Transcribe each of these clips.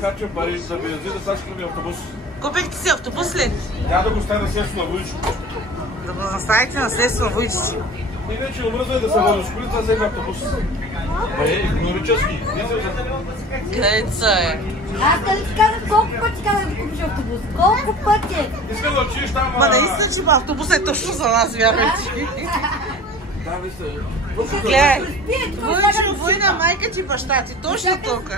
Харчим пари за бензин, да сега ще ми автобус. Купихте си автобус ли? Няма да го оставя наследство на Войчо. Да го наставите наследство на Войчо. И вече омръзна да се води в школите, да вземе автобус. Бе, икономически. Къдеца е? Аз да ли ти казах колко пъти казах да купиш автобус? Колко пъти? Искам да отидеш там... Ма наистина, че автобусът е точно за нас, вярвайте. Да, ви сте. Гледай, война майка ти, баща ти, точно толкова.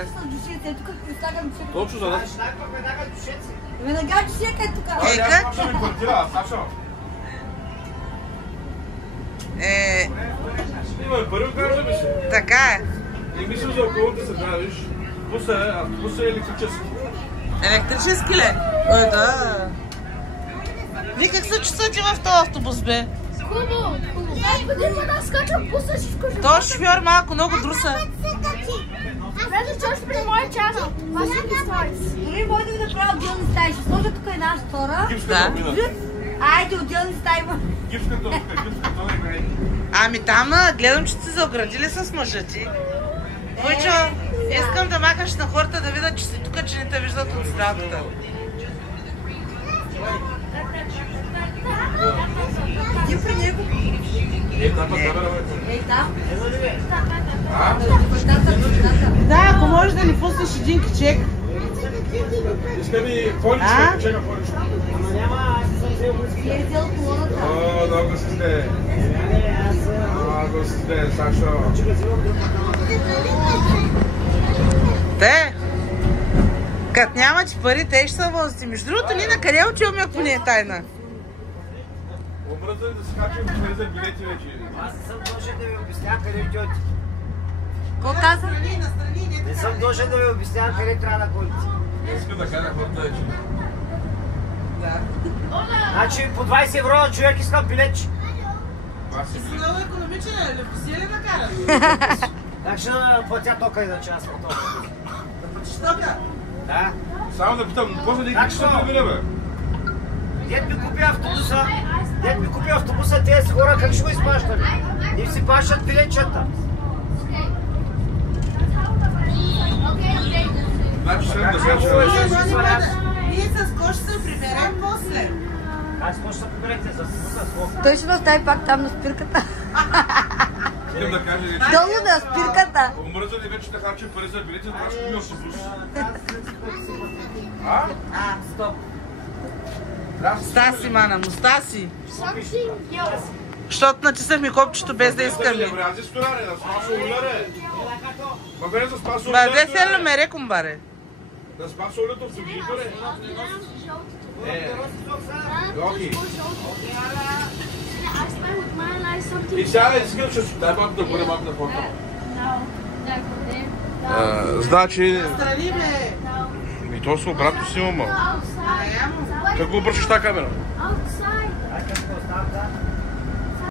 Точно за нас. Веднага душека е тук. Е, как? Ще ми квартира, Сашо. Има пари, отгаждаме се. Така е. И мисля за околната среда, виж. Автобусът е електрически. Електрически ли? Ой, да. Вие как се чувствате в този автобус, бе? Хубаво. Аз годин да скачам буса, ще скажа. Той шофьор малко много друса. Влезе чаш при моя чанел. Василки Stories. Дори може да ви направя отделни стаи. Ще сложа тук една стора. Да. Айде, отделни стаи има. Гипската не. Ами там гледам, че сте се оградили с мъжа ти. Войчо, искам да махаш на хората да видят, че си тук, че не те виждат от сградата. Иди при него. Ей, там камера, бе. Ей, там. Да, ако можеш да ни пуснеш един кичек. Иска ми фоничка, чека фоничка. Ти е взел колоната. О, много си сте. Много си сте, Сашо. Те, като нямате пари, те ще се возите. Между другото, ние на къде отиваме, ако не е тайна? Омръзна да се хачим пари за билети вече. Аз не съм дължен да ви обяснявам къде отивате. Какво каза? Не съм дължен да ви обяснявам къде трябва да ходите. Искам да кажа хората вече. Значи по 20 евро на човек искам билетче. Много економичен е, лепоси ли накарат? Так ще платя тока иначе аз по тока. Да платиш тока? Да. Само да питам, после да ги ще да прибира, бе? Дед ми купи автобуса, тези хора как ще го изплащаме? Им си плащат билетчета. Значи след да се Ние с кой ще се приберем после? Аз какво ще се приберете за сколько? Той ще ме остави пак там на спирката. искам да кажа вече. Долу на спирката. Омръзна ли вече да харчим пари за билети, това ще ми автобус. Стоп. Стаси, мана му, Стаси. Защото натиснахме копчето без да искаме. Аз историаре, да спасо уляре. Ма бе, да спасо Ма уляре. де се ме реком, баре? Да спасо улято в субжиторе. Гоги. И сега искам, че дай малко да горе малко на фото. Значи... Страни, бе. И то са обратно си имам. Как го обръщаш тази камера? Ай, как го оставам, да?